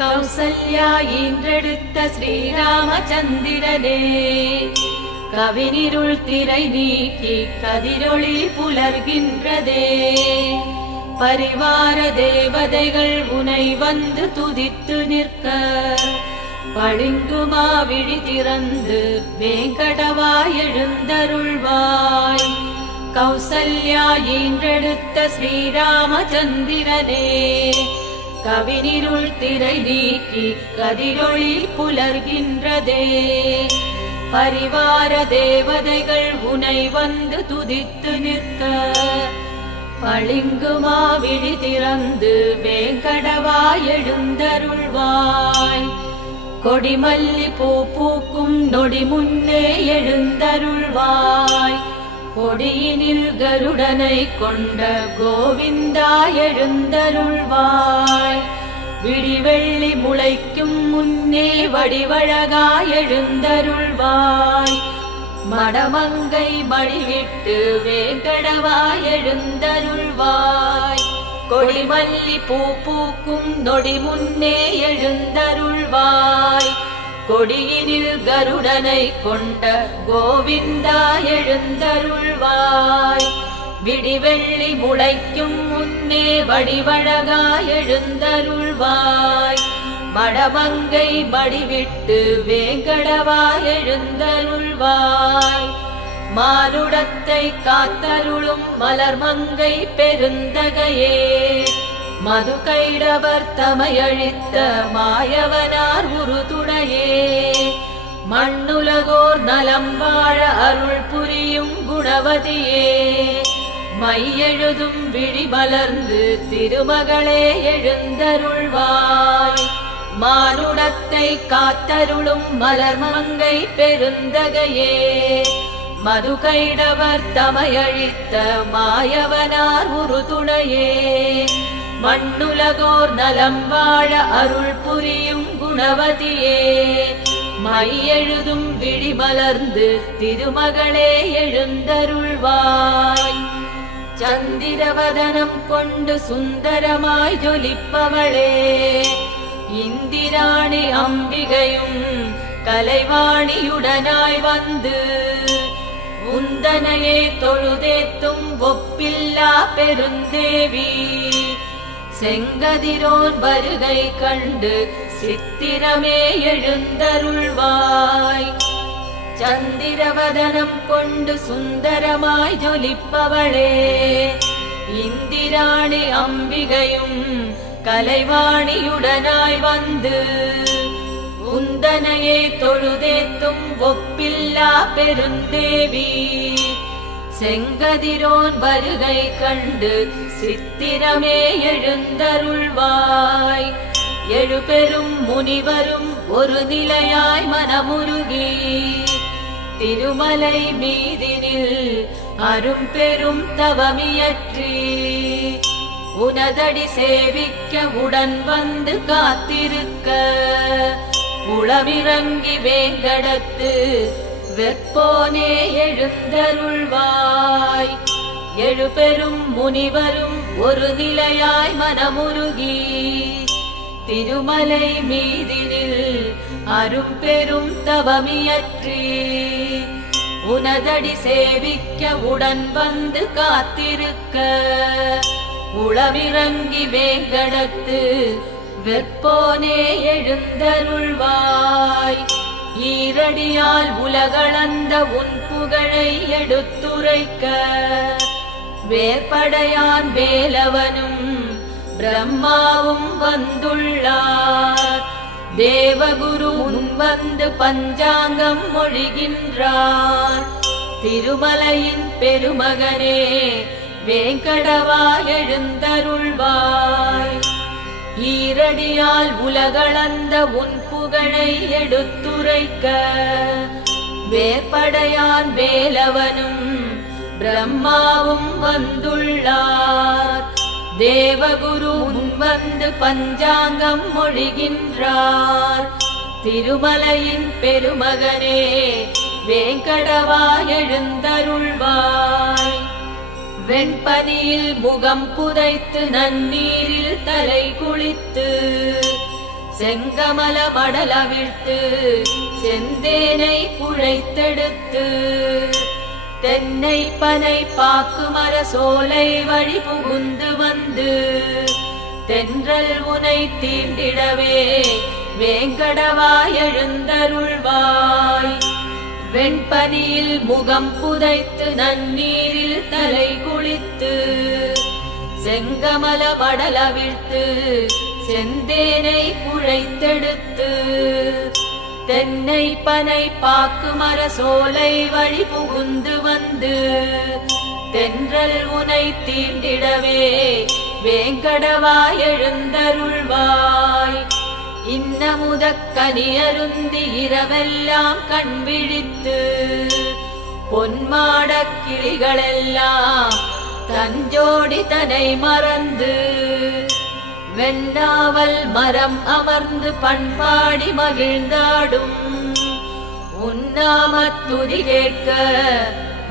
கௌசல்யா ஈன்றெடுத்த ஸ்ரீராமச்சந்திரனே, கவினிருள் திரை நீக்கி கதிரொளி புலர்கின்றதே. பரிவார தேவதைகள் உனை வந்து துதித்து நிற்க, பளிங்குமா விழி திறந்து வேங்கடவாய் எழுந்தருள்வாய். கௌசல்யா ஈன்றெடுத்த ஸ்ரீராமச்சந்திரனே, கவினிருள் திரை நீக்கி கதிரொளி புலர்கின்றதே. பரிவார தேவதைகள் உனை வந்து துதித்து நிற்க, பளிங்குமா விழி திறந்து வேங்கடவாய் எழுந்தருள்வாய். கொடிமல்லி பூ பூக்கும் நொடி முன்னே எழுந்தருள்வாய். கொடியினில் கருடனை கொண்ட கோவிந்தா எழுந்தருள்வாய். விடிவெள்ளி முளைக்கும் முன்னே வடிவழகாய் எழுந்தருள்வாய். மடமங்கை மடிவிட்டு வேங்கடவாய் எழுந்தருள்வாய். கொடிமல்லி பூ பூக்கும் நொடி முன்னே எழுந்தருள்வாய். கொடியினில் கருடனை கொண்ட கோவிந்தா எழுந்தருள்வாய். விடிவெள்ளி முளைக்கும் முன்னே வடிவழகாய் எழுந்தருள்வாய். மடமங்கை மடிவிட்டு வேங்கடவாய் எழுந்தருள்வாய். மானுடத்தை காத்தருளும் மலர்மங்கை பெருந்தகையே, மது கைடவர் தமையழித்த மாயவனார் உறுதுணையே. மண்ணுலகோர் நலம் வாழ அருள் புரியும் குணவதியே, மையெழுதும் விழி மலர்ந்து திருமகளே எழுந்தருள்வாய். மானுடத்தை காத்தருளும் மலர்மங்கை பெருந்தகையே, மது கைடவர் தமையழித்த மாயவனார் உறுதுணையே. மண்ணுலகோர் நலம் வாழ அருள் புரியும் குணவதியே, மையெழுதும் விழி மலர்ந்து திருமகளே எழுந்தருள்வாய். சந்திரவதனம் கொண்டு சுந்தரமாய் ஜொலிப்பவளே, இந்திராணி அம்பிகையும் கலைவாணியுடனாய் வந்து உந்தனையே தொழுதேத்தும் ஒப்பில்லா பெருந்தேவி. செங்கதிரோன் வருகை கண்டு சித்திரமே எழுந்தருள்வாய். சந்திரவதனம் கொண்டு சுந்தரமாய் ஜொலிப்பவளே, இந்திராணி அம்பிகையும் கலைவாணியுடனாய் வந்து உந்தனையே தொழுதேத்தும் ஒப்பில்லா பெருந்தேவி. செங்கதிரோன் வருகை கண்டு சித்திரமே எழுந்தருள்வாய். எழுபெரும் முனிவரும் ஒரு நிலையாய் மனமுருகி, திருமலை மீதினில் அரும் பெரும் தவமியற்றி, உனதடி சேவிக்க உடன் வந்து காத்திருக்க, உளமிறங்கி வேங்கடத்து வெற்போனே எழுந்தருள்வாய். எழுபெரும் முனிவரும் ஒரு நிலையாய் மனமுருகி, திருமலை மீதினில் அரும் பெரும் தவமியற்றி, உனதடி சேவிக்க உடன் வந்து காத்திருக்க, உளமிறங்கி வேங்கடத்து வெற்போனே எழுந்தருள்வாய். ஈரடியால் உலகளந்த உன் புகழை எடுத்துரைக்க, வேற்படையான் வேலவனும் பிரம்மாவும் வந்துள்ளார். தேவகுரு வந்து பஞ்சாங்கம் மொழிகின்றார். திருமலையின் பெருமகனே வேங்கடவா எழுந்தருள்வாய். ஈரடியால் உலகளந்த உன் புகழை எடுத்துரைக்க, வேற்படையான் வேலவனும் பிரம்மாவும் வந்துள்ளார். தேவகுரு வந்து பஞ்சாங்கம் மொழிகின்றார். திருமலையின் பெருமகனே வேங்கடவா எழுந்தருள்வாய். வெண்பனியில் முகம் புதைத்து நன்னீரில் தலை குளித்து செங்கமல மடலவிழ்த்து செந்தேனை குழைத்தெடுத்து தென்னை பனை பாக்கு மர சோலை வழி புகுந்து வந்து தென்றல் உனை தீண்டிடவே வேங்கடவாய் எழுந்தருள்வாய். வெண்பனியில் முகம் புதைத்து நன்னீரில் தலை குளித்து செங்கமல மடலவிழ்த்து செந்தேனை குழைத்தெடுத்து தென்னை பனை பாக்கு மர சோலை வழி புகுந்து வந்து தென்றல் உனை தீண்டிடவே வேங்கடவாய் எழுந்தருள்வாய். இன்னமுதக் கனியருந்தி இரவெல்லாம் கண் விழித்து பொன்மாடக் கிளிகளெல்லாம் தஞ்சோடி தனை மறந்து வெண்ணாவல் மரம் அமர்ந்து பண்பாடி மகிழ்ந்தாடும் உன்னாமத்துதி கேட்க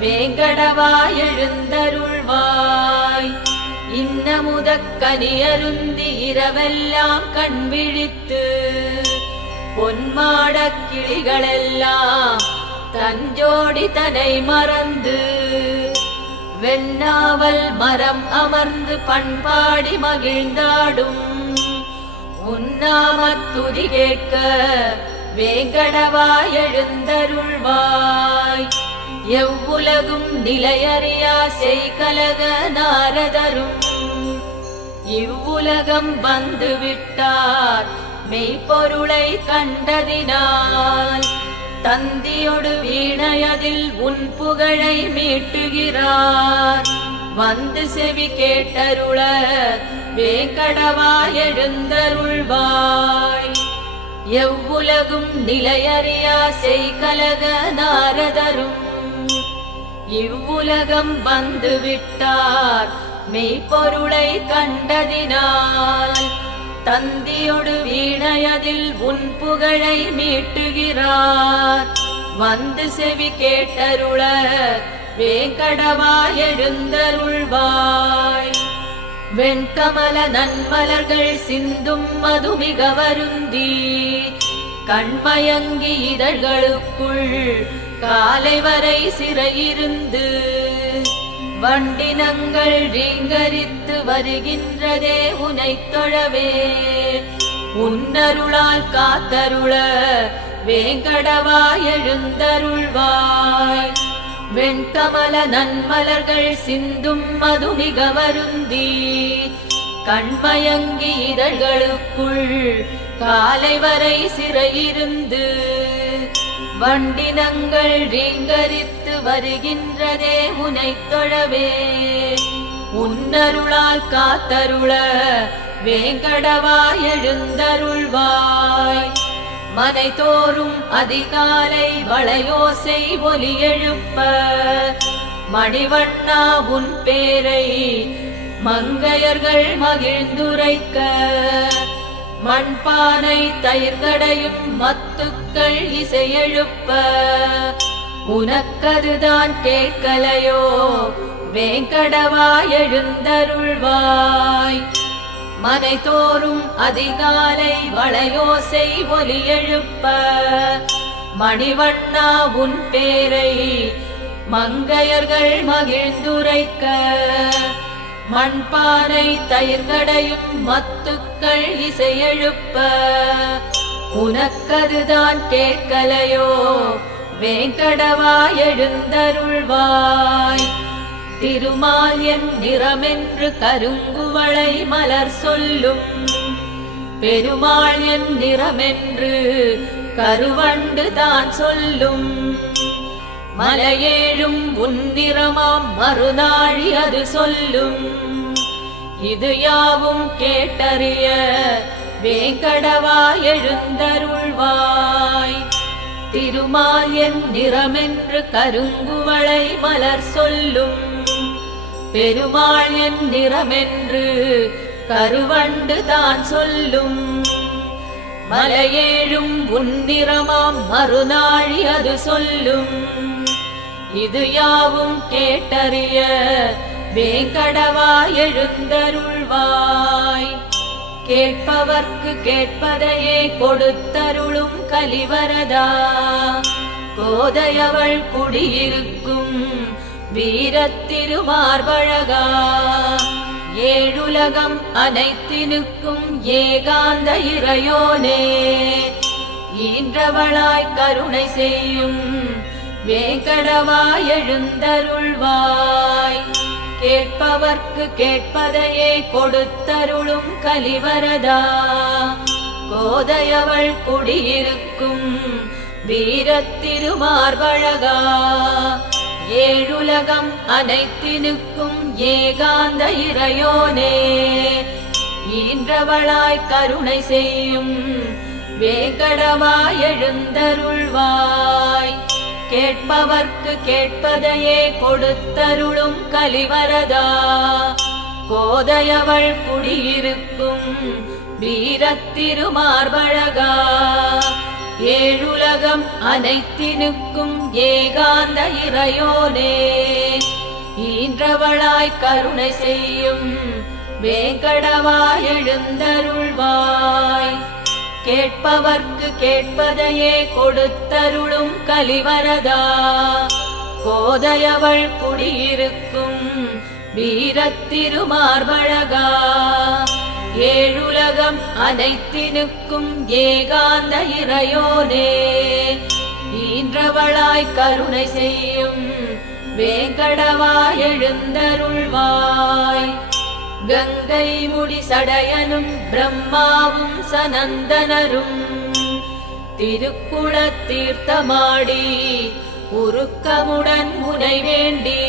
வேங்கடவாய் எழுந்தருள்வாய். இன்னமுதக் கனியருந்தி இரவெல்லாம் கண் விழித்து பொன்மாடக் கிளிகளெல்லாம் தஞ்சோடி தனை மறந்து வெண்ணாவல் மரம் அமர்ந்து பண்பாடி மகிழ்ந்தாடும் உன்னாமத்துதி கேட்க வேங்கடவாய் எழுந்தருள்வாய். எவ்வுலகும் நிலையறியா செய்கலக நாரதரும் இவ்வுலகம் வந்து விட்டார் மெய்ப்பொருளை கண்டதினால் தந்தியொடு வீணையதில் உன் புகழை மீட்டுகிறார். வந்து செவி கேட்டருள வேங்கடவாய் எழுந்தருள்வாய். எவ்வுலகும் நிலையறியா செய்கலக நாரதரும் இவ்வுலகம் வந்து விட்டார் மெய்ப்பொருளை கண்டதினால் தந்தியொடு வீணையதில் உன் புகழை மீட்டுகிறார். வந்து செவி கேட்டருள வேங்கடவாய் எழுந்தருள்வாய். வெண்கமல நன்மலர்கள் சிந்தும் மதுமிக வருந்தி கண்மயங்கி இதழ்களுக்குள் காலை வரை சிறையிருந்து வண்டினங்கள் ரீங்கரித்து வருகின்றதே உனைத் தொழவே உன்னருளால் காத்தருள வேங்கடவாய் எழுந்தருள்வாய். வெண்கமல நன்மலர்கள் சிந்தும் மதுமிக வருந்தி கண்மயங்கி இதழ்களுக்குள் காலை வரை சிறையிருந்து வண்டினங்கள் ரீங்கரித்து வருகின்றதே உனைத் தொழவே உன்னருளால் காத்தருள வேங்கடவாய் எழுந்தருள்வாய். மனை தோறும் அதிகாலை வளையோசை ஒலி எழுப்ப மணிவண்ணா உன் பேரை மங்கையர்கள் மகிழ்ந்துரைக்க மண்பானை தயிர்கடையும் மத்துக்கள் இசையெழுப்ப உனக்கதுதான் கேட்கலையோ வேங்கடவாய் எழுந்தருள்வாய். மனை தோறும் அதிகாலை வளையோசை ஒலி எழுப்ப மணிவண்ணா உன் பேரை மங்கையர்கள் மகிழ்ந்துரைக்க மண்பானை தயிர்கடையும் மத்துக்கள் இசையெழுப்ப உனக்கதுதான் கேட்கலையோ வேங்கடவாய் எழுந்தருள்வாய். திருமால் என் நிறமென்று கருங்குவளை மலர் சொல்லும் பெருமாள் என் நிறமென்று கருவண்டு தான் சொல்லும் மலையேழும் உன்னிறமாம் மறுநாழி அது சொல்லும். இது யாவும் கேட்டறிய வேங்கடவாய் எழுந்தருள்வாய். திருமால் என் நிறமென்று கருங்குவளை மலர் சொல்லும் பெருமாள் என் நிறமென்று கருவண்டு தான் சொல்லும் மலையேழும் உன்னிறமாம் மறுநாழி அது சொல்லும். இது யாவும் கேட்டறிய வேங்கடவா எழுந்தருள்வாய். கேட்பவர்க்கு கேட்பதையே கொடுத்தருளும் கலிவரதா, கோதையவள் குடியிருக்கும் வீரத்திருமார்பழகா, ஏழுலகம் அனைத்தினுக்கும் ஏகாந்த இறையோனே, ஈன்றவளாய் கருணை செய்யும் வேங்கடவா எழுந்தருள்வாய். கேட்பவர்க்கு கேட்பதையே கொடுத்தருளும் கலிவரதா, கோதையவள் குடியிருக்கும் வீரத்திருமார்பழகா, ஏழுலகம் அனைத்தினுக்கும் ஏகாந்த இறையோனே, ஈன்றவளாய் கருணை செய்யும் வேங்கடவா எழுந்தருள்வாய். கேட்பவர்க்கு கேட்பதையே கொடுத்தருளும் கலிவரதா, கோதையவள் குடியிருக்கும் வீரத்திருமார்பழகா, ஏழுலகம் அனைத்தினுக்கும் ஏகாந்த இறையோனே, ஈன்றவளாய் கருணை செய்யும் வேங்கடவா எழுந்தருள்வாய். கேட்பவர்க்கு கேட்பதையே கொடுத்தருளும் கலிவரதா, கோதையவள் குடியிருக்கும் வீரத்திருமார்பழகா, ஏழுலகம் அனைத்தினுக்கும் ஏகாந்த இறையோனே, ஈன்றவளாய் கருணை செய்யும் வேங்கடவா எழுந்தருள்வாய். கங்கை முடி சடையனும் பிரம்மாவும் சனந்தனரும் திருக்குளத் தீர்த்தமாடி உருக்கமுடன் முனை வேண்டி,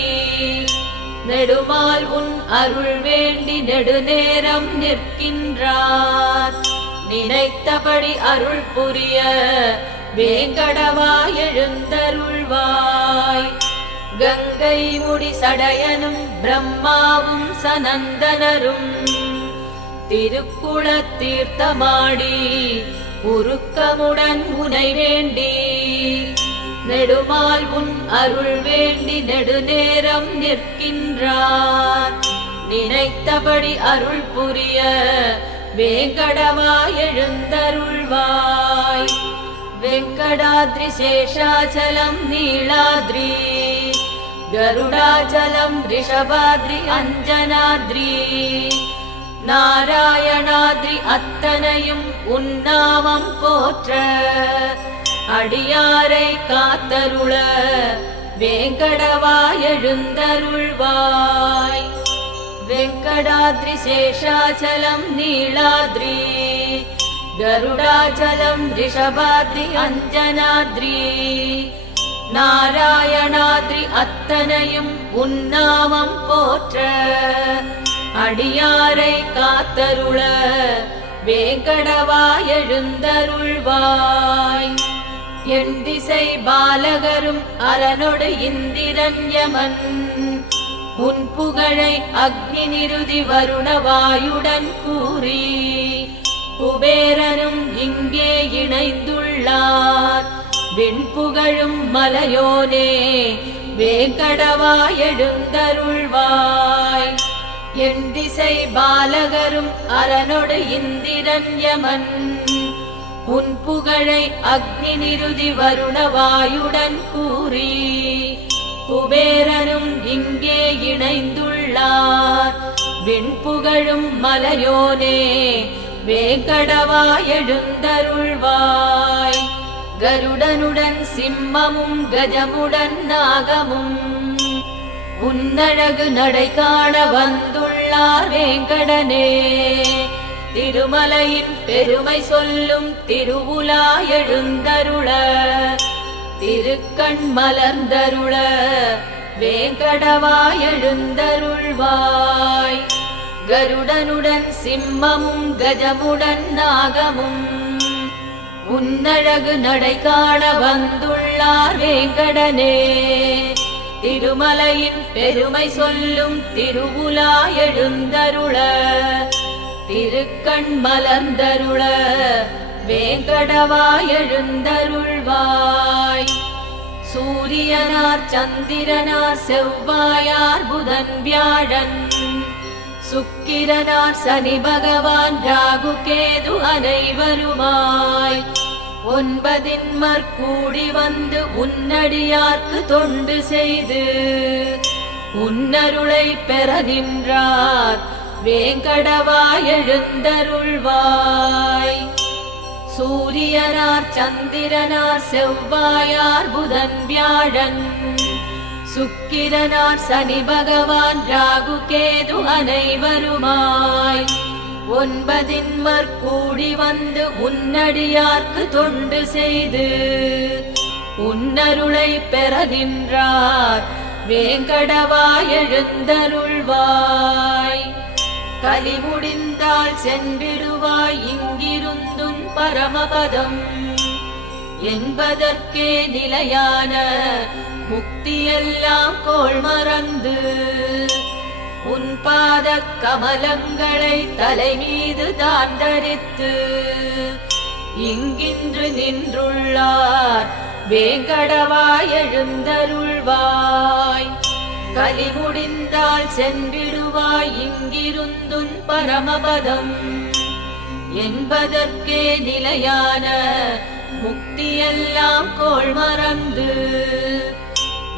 நெடுமால் உன் அருள் வேண்டி நெடுநேரம் நிற்கின்றார், நினைத்தபடி அருள் புரிய வேங்கடவா எழுந்தருள்வாய். கங்கை முடி சடையனும் பிரம்மாவும் சனந்தனரும் திருக்குளத் தீர்த்தமாடி உருக்கமுடன் முனை வேண்டி, நெடுமால் உன் அருள் வேண்டி நெடுநேரம் நிற்கின்றார், நினைத்தபடி அருள் புரிய வேங்கடவா எழுந்தருள்வாய். வெங்கடாத்ரி சேஷாச்சலம் நீளாத்ரி, கருடாச்சலம் ரிஷபாத்ரி அஞ்சனாத்ரி, நாராயணாத்ரி அத்தனையும் உன்னாமம் போற்ற, அடியாரை காத்தருள வேங்கடவா எழுந்தருள்வாய். வெங்கடாத்ரி சேஷாச்சலம் நீளாத்ரி, கருடாச்சலம் ரிஷபாத்ரி அஞ்சனாத்ரி, நாராயணாத்ரி அத்தனையும் உன்னாமம் போற்ற, அடியாரை காத்தருள வேங்கடவா எழுந்தருள்வாய். என் திசை பாலகரும் அரனொடு இந்திரன் யமன், உன் புகழை அக்னி நிருதி வருணவாயுடன் கூறி, குபேரனும் இங்கே இணைந்துள்ளார், விண்புகழும் மலையோனே வேங்கடவா எழுந்தருள்வாய். என் திசை பாலகரும் அரனொடு இந்திரன் யமன், உன் புகழை அக்னி நிருதி வருணவாயுடன் கூறி, குபேரனும் இங்கே இணைந்துள்ளார், விண்புகழும் மலையோனே வேங்கடவா எழுந்தருள்வாய். கருடனுடன் சிம்மமும் கஜமுடன் நாகமும் உன்னழகு நடை காண வந்துள்ளார் வேங்கடனே, திருமலையின் பெருமை சொல்லும் திருவுலா எழுந்தருள, திருக்கண் மலர்ந்தருள வேங்கடவா எழுந்தருள்வாய். கருடனுடன் சிம்மமும் கஜமுடன் நாகமும் உன்னழகு நடை காண வந்துள்ளார் வேங்கடனே, திருமலையின் பெருமை சொல்லும் திருவுலா எழுந்தருள, திருக்கண் மலர்ந்தருள வேங்கடவா எழுந்தருள்வாய். சூரியனார் சந்திரனார் செவ்வாயார் புதன் வியாழன் சுக்கிரனார் சனி பகவான் ராகு கேது அனைவருமாய் ஒன்பதின்மர் கூடி வந்து உன்னடியார்க்கு தொண்டு செய்து உன்னருளை பெற நின்றார் வேங்கடவாய் எழுந்தருள்வாய். சூரியனார் சந்திரனார் செவ்வாயார் புதன் வியாழன் சுக்கிரனார் சனி பகவான் ராகு கேது அனைவருமாய் ஒன்பதின்மர் கூடி வந்து உன்னடியார்க்கு தொண்டு செய்து உன்னருளை பெற நின்றார் வேங்கடவாய் எழுந்தருள்வாய். கலி முடிந்தால் சென்றிடுவாய் இங்கிருந்தும் பரமபதம் என்பதற்கே நிலையான முக்தியெல்லாம் கோள் மறந்து உன் பாத கமலங்களை தலை மீது தான் தரித்து இங்கின்று நின்றுள்ளார் வேங்கடவாய் எழுந்தருள்வாய். கலி முடிந்தால் சென்றிடுவாய் இங்கிருந்தும் பரமபதம் என்பதற்கே நிலையான முக்தியெல்லாம் கோள் மறந்து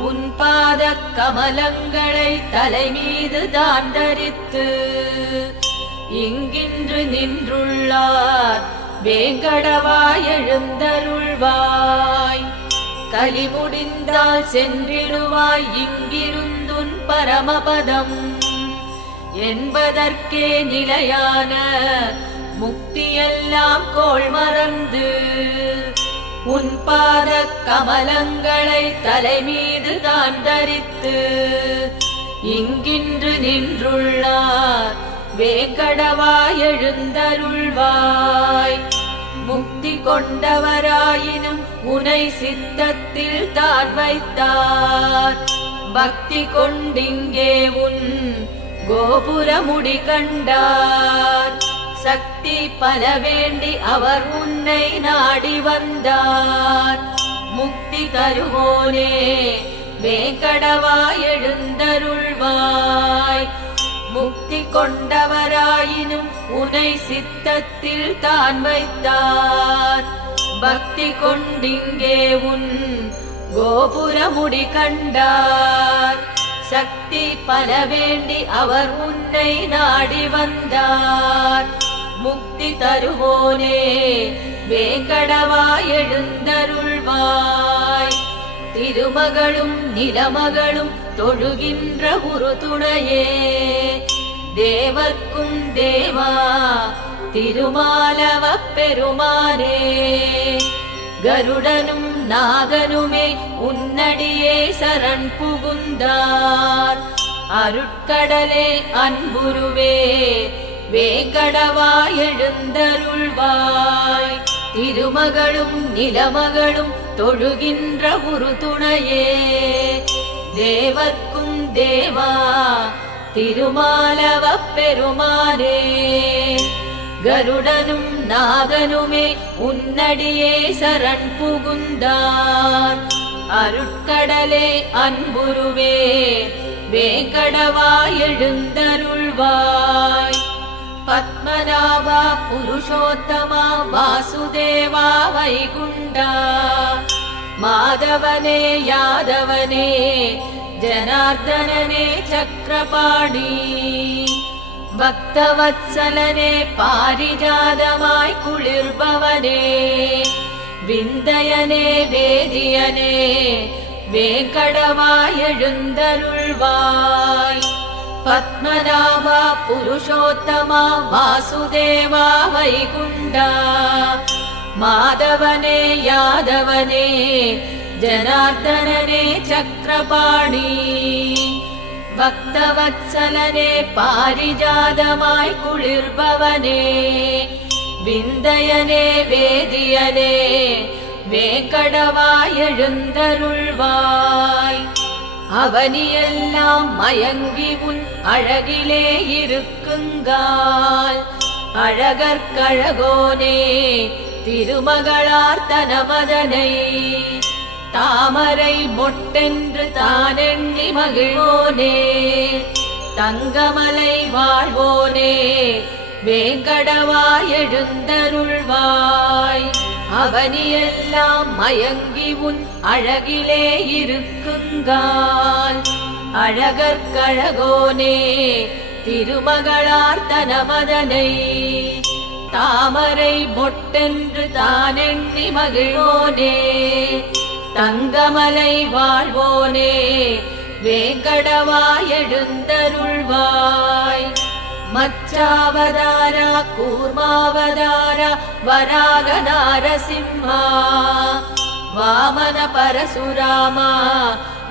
உன் பாத கமலங்களை தலை மீது தான் தரித்து இங்கின்று நின்றுள்ளார் வேங்கடவாய் எழுந்தருள்வாய். கலி முடிந்தால் சென்றிடுவாய் இங்கிருந்துன் பரமபதம் என்பதற்கே நிலையான முக்தியெல்லாம் கோள் மறந்து உன் பாத கமலங்களை தலை மீது தான் தரித்து இங்கின்று நின்றுள்ளார் வேங்கடவாய் எழுந்தருள்வாய். முக்தி கொண்டவராயினும் உனை சித்தத்தில் தான் வைத்தார் பக்தி கொண்டிங்கே உன் கோபுரமுடி கண்டார். சக்தி பல வேண்டி அவர் உன்னை நாடி வந்தார். முக்தி தருவோனே வேங்கடவாய் எழுந்தருள்வாய். முக்தி கொண்டவராயினும் உனை சித்தத்தில் தான் வைத்தார் பக்தி கொண்டிங்கே உன் கோபுரமுடி கண்டார். சக்தி பல வேண்டி அவர் உன்னை நாடி வந்தார். முக்தி தருவோனே வேங்கடவாய் எழுந்தருள்வாய். திருமகளும் நிலமகளும் தொழுகின்ற ஒரு துணையே தேவர்க்கும் தேவா திருமாலவ பெருமானே. கருடனும் நாகனுமே உன்னடியே சரண் புகுந்தார். அருட்கடலே அன்புருவே வேங்கடவாய் எழுந்தருள்வாய். திருமகளும் நிலமகளும் தொழுகின்ற ஒரு துணையே தேவர்க்கும் தேவா திருமாலவ பெருமானே. கருடனும் நாகனுமே உன்னடியே சரண் புகுந்தார். அருட்கடலே அன்புருவே வேங்கடவாய் எழுந்தருள்வாய். பத்மநாபா புருஷோத்தமா வாசுதேவா வைகுண்டா மாதவனே யாதவனே ஜனார்தனனே சக்கரபாணி. பக்தவத்சலனே பாரிஜாதமாய் குளிர்பவனே விந்தயனே வேதியனே வேங்கடவாய் எழுந்தருள்வாய். பத்மநாபா புருஷோத்தமா வாசுதேவா வைகுண்டா மாதவனே யாதவனே ஜனார்தனனே சக்கரபாணி. பக்தவத்சலனே பாரிஜாதமாய் குளிர்பவனே விந்தயனே வேதியனே வேங்கடவாய் எழுந்தருள்வாய். அவனியெல்லாம் மயங்கி உன் அழகிலே இருக்குங்கால் அழகற்கழகோனே திருமகளார் தனமதனை தாமரை மொட்டென்று தானெண்ணி மகிழ்வோனே தங்கமலை வாழ்வோனே வேங்கடவாய் எழுந்தருள்வாய் அவனியெல்லாம் மயங்கி உன் அழகிலே இருக்குங்கால் அழகற்கழகோனே திருமகளார் தனமதனை தாமரை மொட்டென்று தானெண்ணி மகிழ்வோனே தங்கமலை வாழ்வோனே வேங்கடவாய் எழுந்தருள்வாய் மச்சாவதாரா கூர்மாவதாரா வராக நாரசிம்மா வாமன பரசுராமா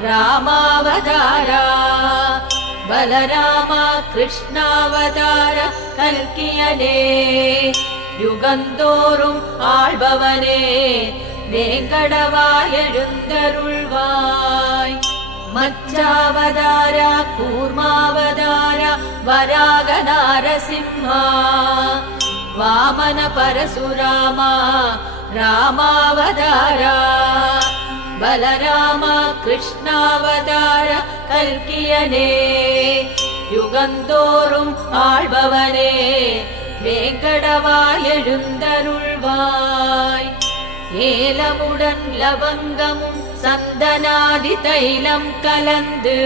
ராமாவதாரா பலராமா கிருஷ்ணாவதார கல்கியனே யுகந்தோறும் ஆள்பவனே வேங்கடவாய் எழுந்தருள்வாய் மச்சாவதாரா கூர்மாவதாரா வராக நாரசிம்மா வாமன பரசுராமா ராமாவதாரா பலராமா கிருஷ்ணாவதார கல்கியனே யுகந்தோறும் ஆள்பவனே வேங்கடவாய் எழுந்தருள்வாய் ஏலமுடன் லவங்கமும் சந்தனாதி தைலம் கலந்து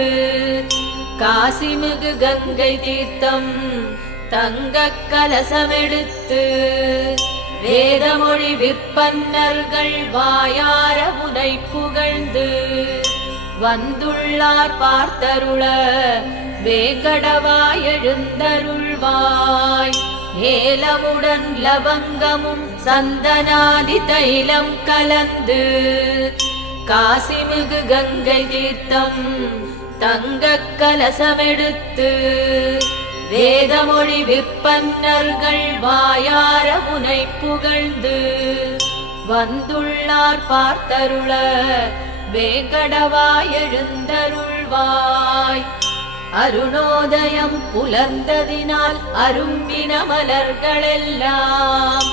காசிமிகு கங்கை தீர்த்தம் தங்க கலசமெடுத்து வேதமொழி விற்பன்னர்கள் வாயார உனை புகழ்ந்து வந்துள்ளார் பார்த்தருள வேங்கடவாய் எழுந்தருள்வாய் ஏலமுடன் லவங்கமும் சந்தனாதி தைலம் கலந்து காசிமிகு கங்கை தீர்த்தம் தங்க கலசமெடுத்து வேதமொழி விற்பன்னர்கள் வாயார உனை புகழ்ந்து வந்துள்ளார் பார்த்தருள வேங்கடவாய் எழுந்தருள்வாய் அருணோதயம் புலர்ந்ததினால் அரும்பின மலர்களெல்லாம்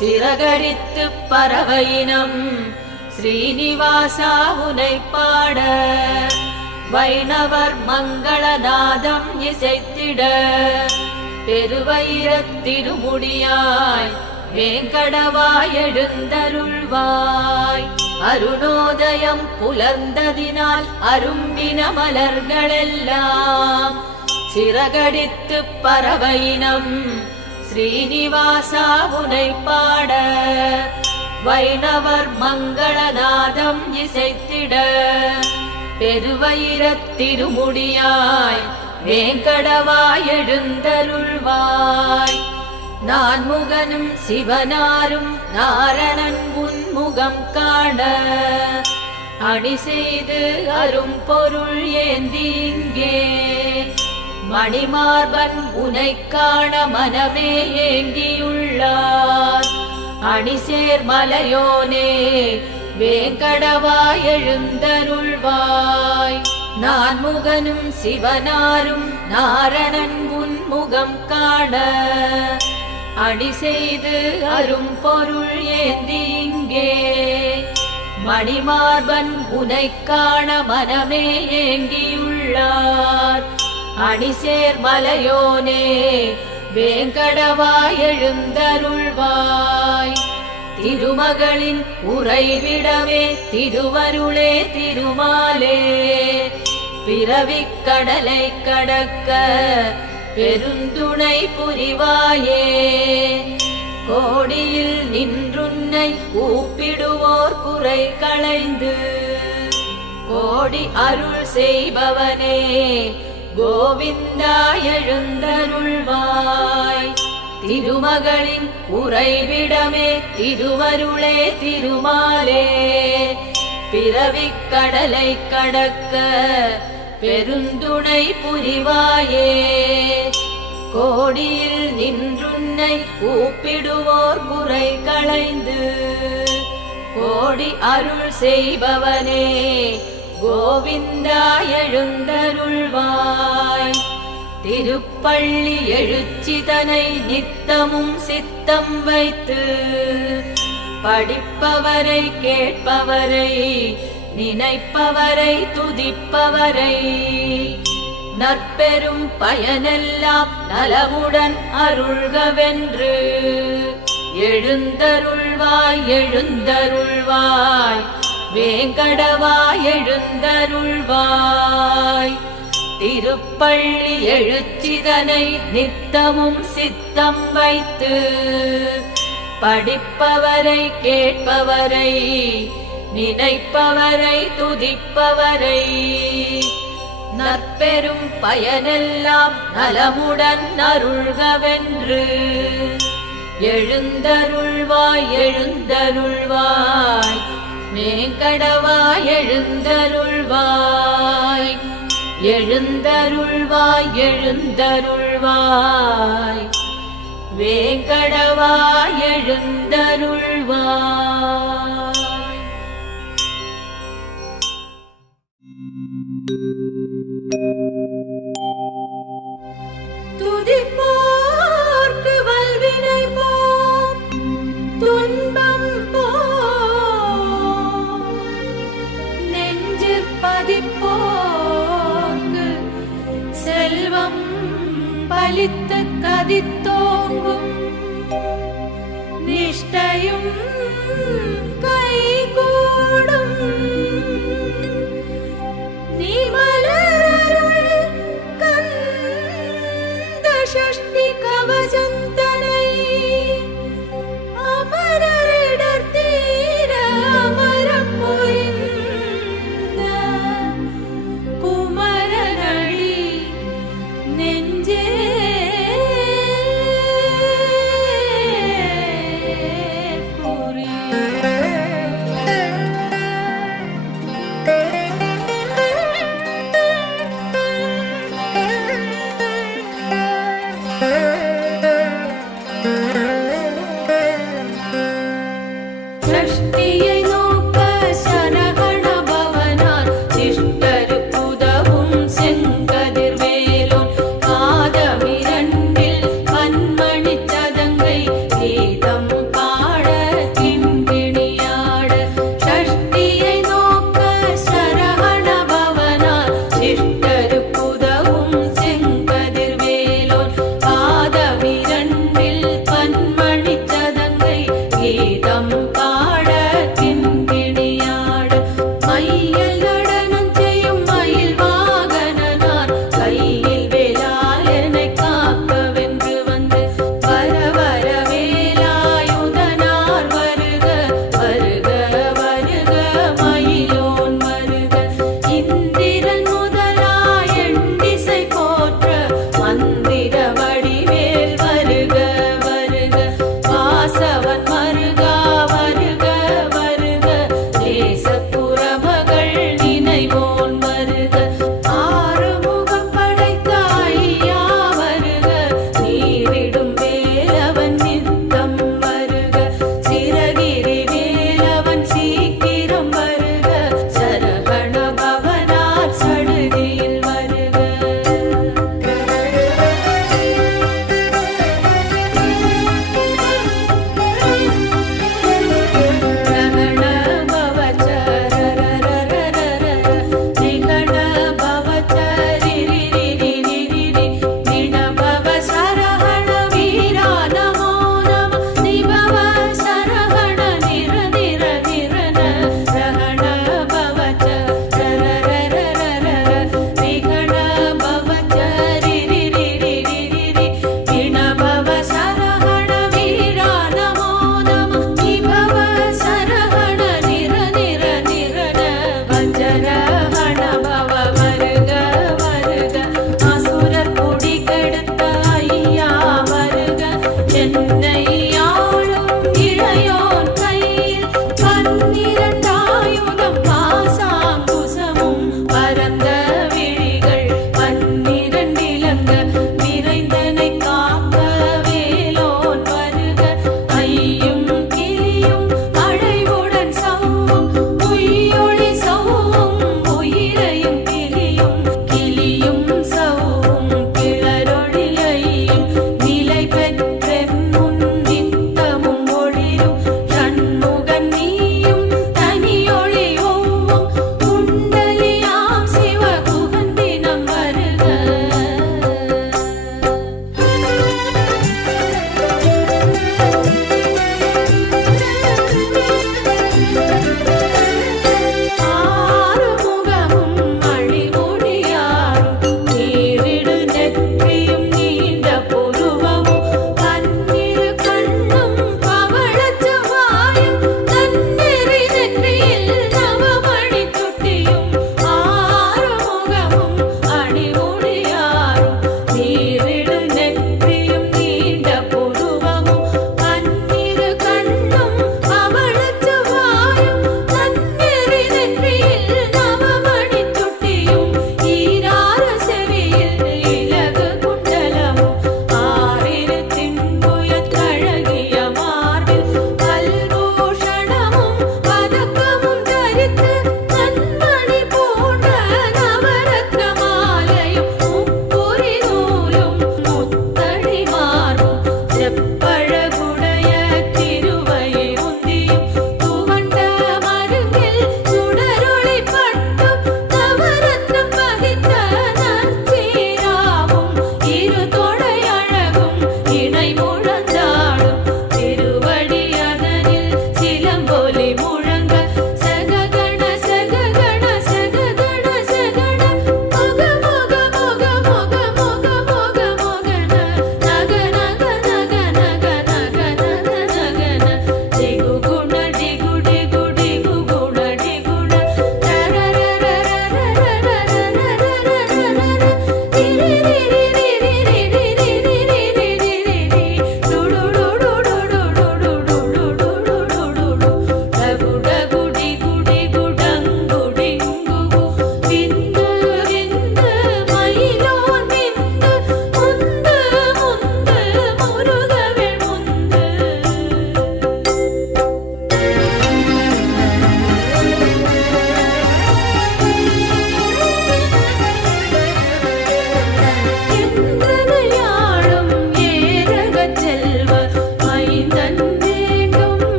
சிறகடித்து பறவையினம் ஸ்ரீனிவாசா உனை பாட வைணவர் மங்களநாதம் இசைத்திட பெருவயிரத் திருமுடியாய் வேங்கடவாய் எழுந்தருள்வாய் அருணோதயம் புலர்ந்ததினால் அரும்பின மலர்களெல்லாம் சிறகடித்து பறவையினம் ஸ்ரீனிவாசா உனை பாட வைணவர் மங்களநாதம் இசைத்திட பெருவயிரத் திருமுடியாய் வேங்கடவாய் எழுந்தருள்வாய் நான்முகனும் சிவனாரும் நாரணன் உன்முகம் காண அணி செய்து அரும் பொருள் ஏந்தி இங்கே மணிமார்பன் உனை காண மனமே ஏங்கியுள்ளார் அணிசேர் மலையோனே வேங்கடவாய் எழுந்தருள்வாய் நான்முகனும் சிவனாரும் நாரணன் உன்முகம் காண அணி செய்து அரும் பொருள் ஏந்தி இங்கே மணிமார்பன் உனை காண மனமே ஏங்கியுள்ளார் அணிசேர் மலையோனே வேங்கடவாய் எழுந்தருள்வாய் திருமகளின் உறைவிடமே திருவருளே திருமாலே பிறவிக் கடலை கடக்க பெருந்துணை புரிவாயே கோடியில் நின்றுன்னை கூப்பிடுவோர் குறை களைந்து கோடி அருள் செய்பவனே கோவிந்தா எழுந்தருள்வாய் திருமகளின் உறைவிடமே திருவருளே திருமாலே பிறவிக் கடலை கடக்க பெருந்துணை புரிவாயே கோடியில் நின்றுன்னை கூப்பிடுவோர் குறை களைந்து கோடி அருள் செய்பவனே கோவிந்தா எழுந்தருள்வாய் திருப்பள்ளி எழுச்சிதனை நித்தமும் சித்தம் வைத்து படிப்பவரை கேட்பவரை நினைப்பவரை துதிப்பவரை நற்பெரும் பயனெல்லாம் நலமுடன் அருள்கவென்று எழுந்தருள்வாய் எழுந்தருள்வாய் வேங்கடவாய் எழுந்தருள்வாய். திருப்பள்ளி எழுச்சிதனை நித்தமும் சித்தம் வைத்து படிப்பவரை கேட்பவரை நினைப்பவரை துதிப்பவரை நற்பெரும் பயனெல்லாம் நலமுடன் அருள்கவென்று எழுந்தருள்வாய் எழுந்தருள்வாய் வேங்கடவாய் எழுந்தருள்வாய். எழுந்தருள்வாய் எழுந்தருள்வாய் வேங்கடவாய் எழுந்தருள்வாய். துதிப்போர்க்கு வல்வினை போம் துன்பம் போம் நெஞ்சிற் பதிப்போர்க்கு செல்வம் பலித்து கதித்தோங்கும் நிஷ்டையும் கைகூடும் ஷஷ்டி கவசந்தனை அமரரிடர் தீர அமரம் புரிந்த குமரனடி நெஞ்சே ஷஷ்டியை நோக்க சரகண பவனார் சிஷ்டருக்குதவும் செங்கதிர்வேலோன் பாதமிரண்டில் பன்மணி சதங்கை கீதம் பாட கிண்கிணியாட. ஷஷ்டியை நோக்க சரகண பவனார் சிஷ்டருக்குதவும் செங்கதிர்வேலோன் பாதமிரண்டில் பன்மணி சதங்கை கீதம்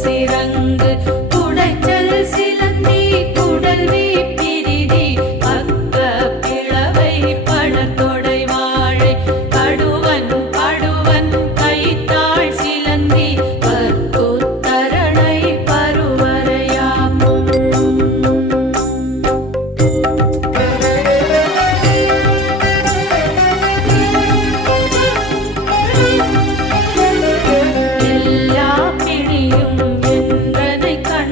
சிரங்கு குடைச்சல் சிலந்தி குடல்வி பிரிதி பக்க பிளவை படத்தொடை வாழை கடுவன் படுவன் கைத்தாள் சிலந்தி பற்குத்தரணை பருவரையாமும் எல்லா பிணியும் என்றதை கண்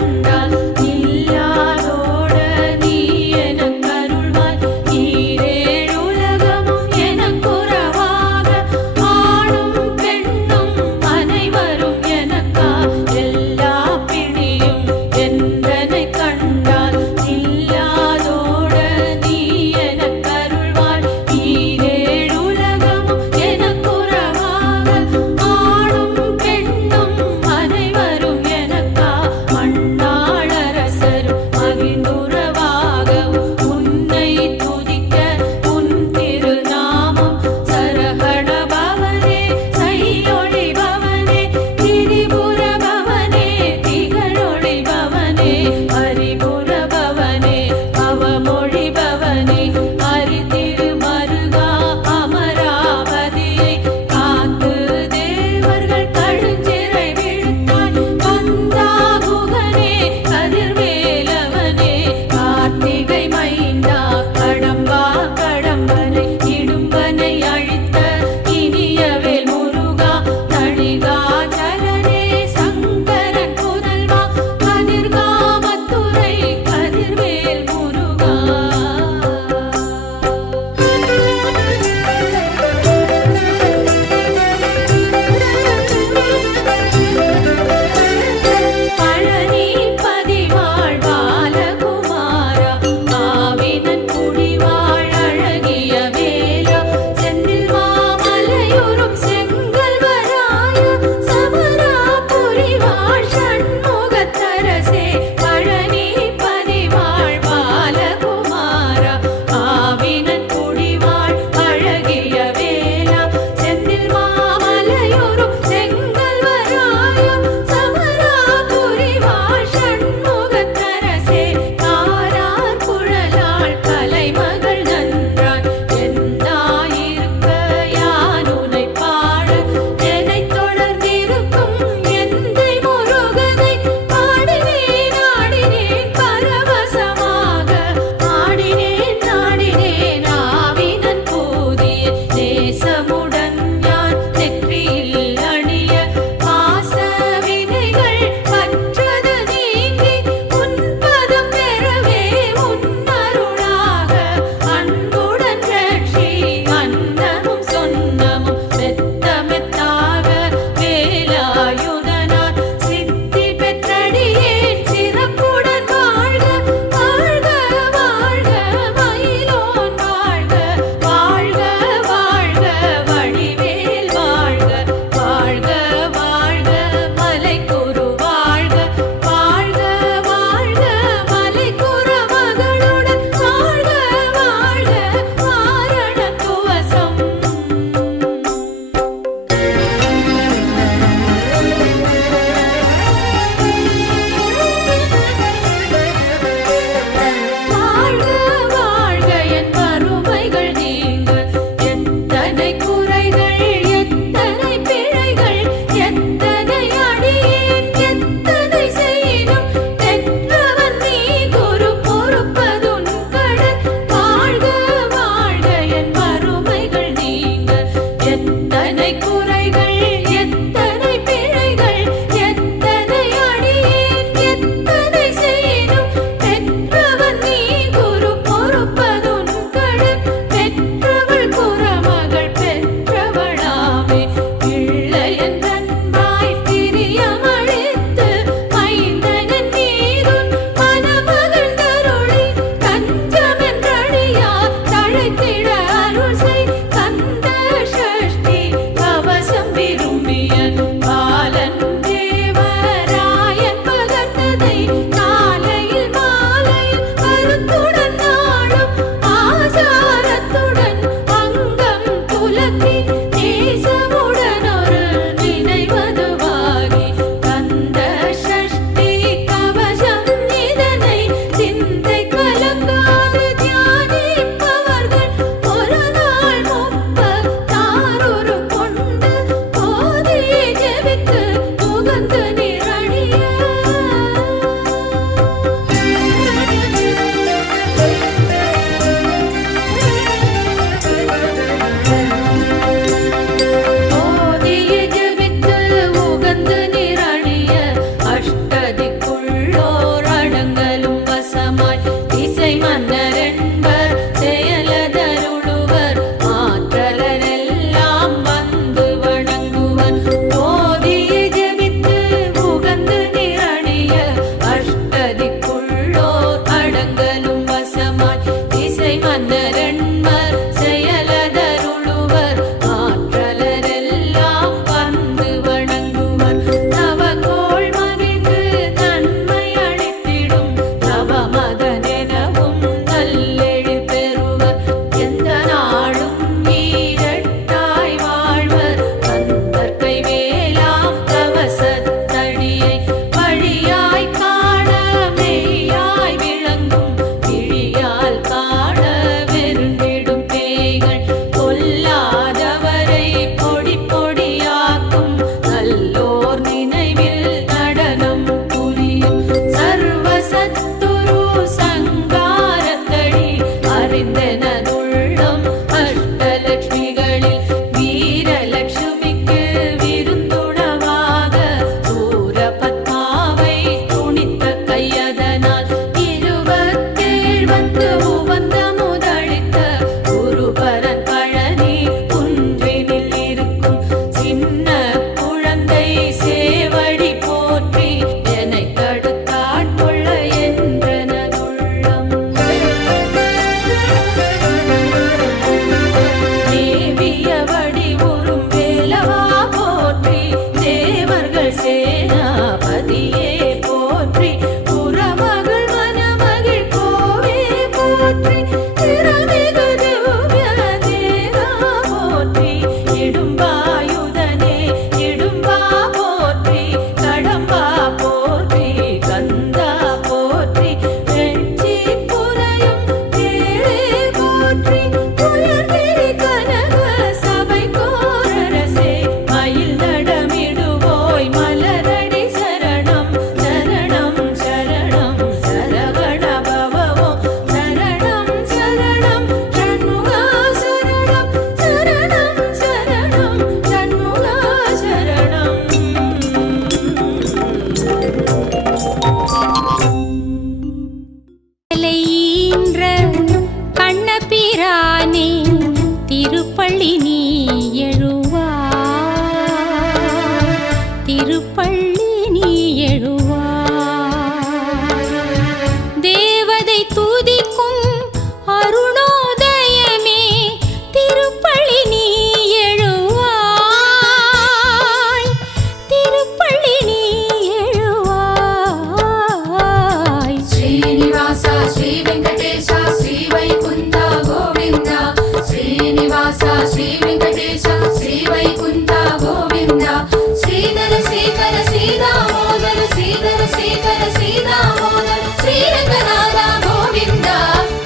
శ్రీకర శ్రీదామోదర శ్రీరంగనాథ గోవింద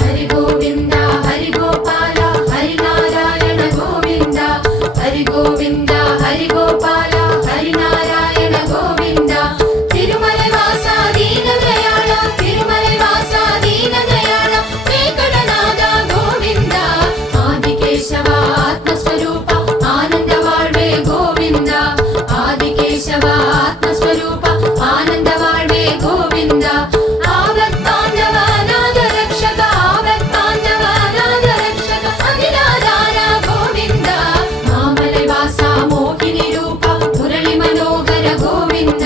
హరి గోవింద హరి గోపాల హరి నారాయణ గోవింద హరి గోవింద హరి గోపాల హరి నారాయణ గోవింద తిరుమల వాస దీన దయాళ తిరుమల వాస దీన దయాళ వెంకటనాథ గోవింద ఆదికేశవ ఆత్మస్వరూప ఆనంద వాళ్వే గోవింద ఆదికేశవ ఆత్మస్వరూప ఆనంద వాళ్వే గోవింద ఆవత్తాండవ నాద రక్షక ఆవత్తాండవ నాద రక్షక అఖిలాధార గోవింద మామలై వాస మోహిని రూప మురళి మనోహర గోవింద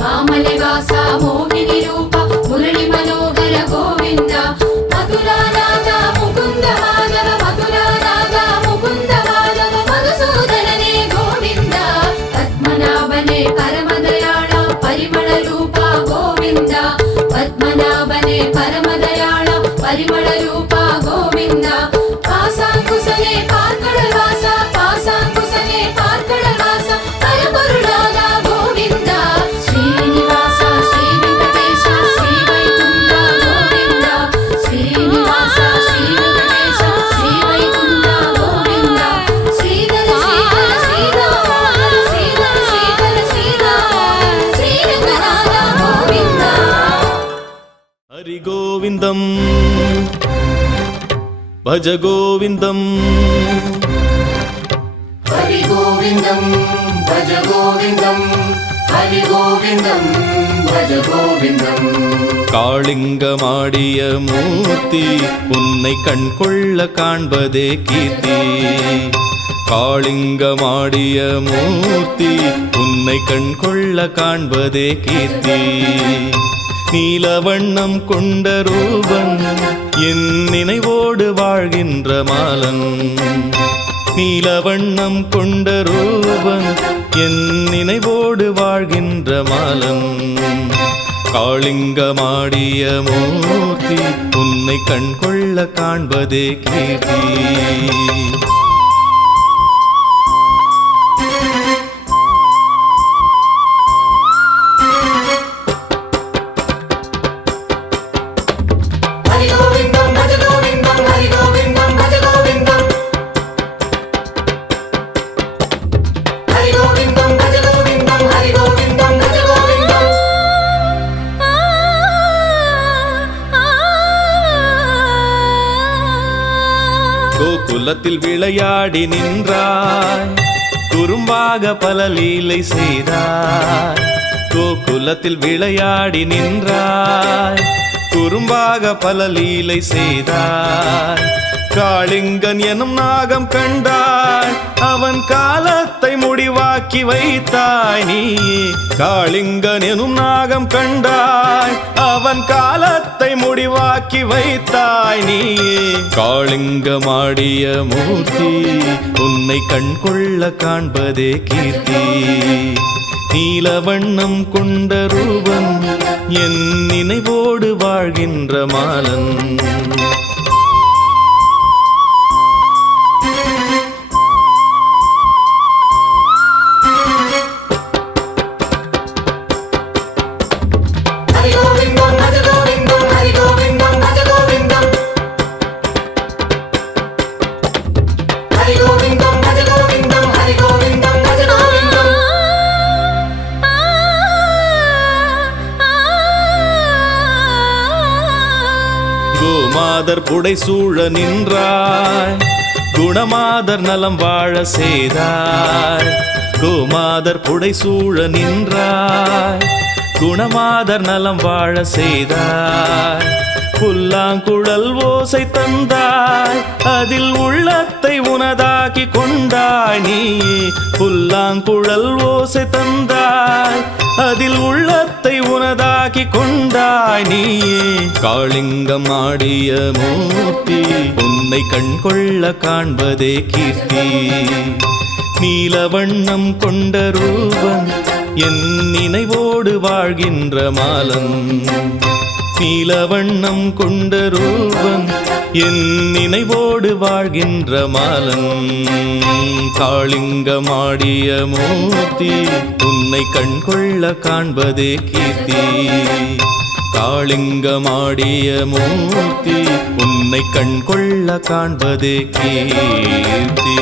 మామలై వాస మోహిని రూప మురళి మనోహర గోవింద మధురా రాగ ముకుంద మాధవ మధురా రాగ ముకుంద మాధవ మధుసూదననే గోవింద పద్మనాభనే పరమదయాళ పరిమళ రూప గోవింద పద్మనాభనే పరమదయాళ పరిమళ రూప గోవింద పాసాంకుశనే పార్కళ వాస పాసాంకుశనే పార్కళ వాస పరపరులాద గోవింద శ్రీనివాస శ్రీ వెంకటేశ శ్రీ వైకుంఠ గోవింద శ్రీనివాస శ్రీ వెంకటేశ శ్రీ వైకుంఠ గోవింద శ్రీధర శ్రీధర శ్రీరామ శ్రీధర శ్రీధర శ్రీరామ శ్రీరంగనాథ గోవింద హరి గోవిందం భజ గోవిందం హరి గోవిందం భజ గోవిందం హరి గోవిందం భజ గోవిందం காளிங்கமாடிய மூர்த்தி உன்னை கண்கொள்ள காண்பதே கீர்த்தி காளிங்கமாடிய மூர்த்தி உன்னை கண்கொள்ள காண்பதே கீர்த்தி நீலவண்ணம் கொண்ட ரூபன் என் நினைவோடு வாழ்கின்ற மாலன் நீலவண்ணம் கொண்ட ரூபன் என் நினைவோடு வாழ்கின்ற மாலன் காளிங்கமாடிய மூர்த்தி உன்னை கண்கொள்ள காண்பதே கீர்த்தி హరి గోవిందం భజ గోవిందం హరి గోవిందం భజ గోవిందం హరి గోవిందం భజ గోవిందం హరి గోవిందం భజ గోవిందం கோகுலத்தில் விளையாடி நின்றாய் குறும்பாக பல லீலை செய்தாய் கோகுலத்தில் விளையாடி நின்றாய் குறும்பாக பல லீலை செய்தாய் காளிங்கன் எனும் நாகம் கண்டாய் அவன் காலத்தை முடிவாக்கி வைத்தாய் நீ காளிங்கன் எனும் நாகம் கண்டாய் அவன் காலத்தை முடிவாக்கி வைத்தாய் நீ காளிங்கமாடிய மூர்த்தி உன்னை கண்கொள்ள காண்பதே கீர்த்தி நீலவண்ணம் கொண்ட ரூபன் என் நினைவோடு வாழ்கின்ற மாலன் హరి గోవిందం భజ గోవిందం హరి గోవిందం భజ గోవిందం హరి గోవిందం భజ గోవిందం హరి గోవిందం భజ గోవిందం கோமாதர் புடை சூழ நின்றாய் குணமாதர் நலம் வாழ செய்தாய் கோமாதர் புடை சூழ நின்றாய் குணமாதர் நலம் வாழ செய்தாய் புல்லாங்குழல் ஓசை தந்தாய் அதில் உள்ளத்தை உனதாக்கி கொண்டாய் நீ புல்லாங்குழல் ஓசை தந்தாய் அதில் உள்ளத்தை உனதாக்கி கொண்டாய் நீ காளிங்கம் ஆடிய மூர்த்தி உன்னை கண்கொள்ள காண்பதே கீர்த்தி நீலவண்ணம் கொண்ட ரூபன் என் நினைவோடு வாழ்கின்ற மாலன் நீலவண்ணம் கொண்ட ரூபன் என் நினைவோடு வாழ்கின்ற மாலன் காளிங்கமாடிய மூர்த்தி உன்னை கண்கொள்ள காண்பதே கீர்த்தி காளிங்கமாடிய மூர்த்தி உன்னை கண்கொள்ள காண்பதே கீர்த்தி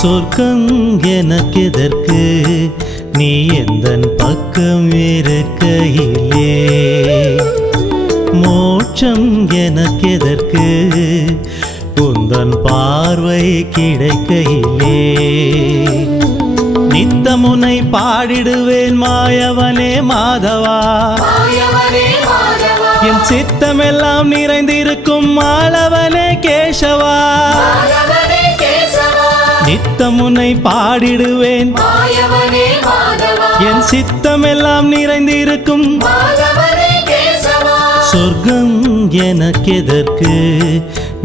சொர்க்கம் எனக்கெதற்கு நீ எந்தன் பக்கம் இருக்கையிலே, மோட்சம் எனக்கெதற்கு உந்தன் பார்வை கிடைக்கையிலே. நித்தமுனை பாடிடுவேன் மாயவனே மாதவா, என் சித்தமெல்லாம் நிறைந்திருக்கும் மாலவனே கேசவா. நித்தமுனை பாடிடுவேன் என் சித்தமெல்லாம் நிறைந்திருக்கும். சொர்க்கம் எனக்கெதற்கு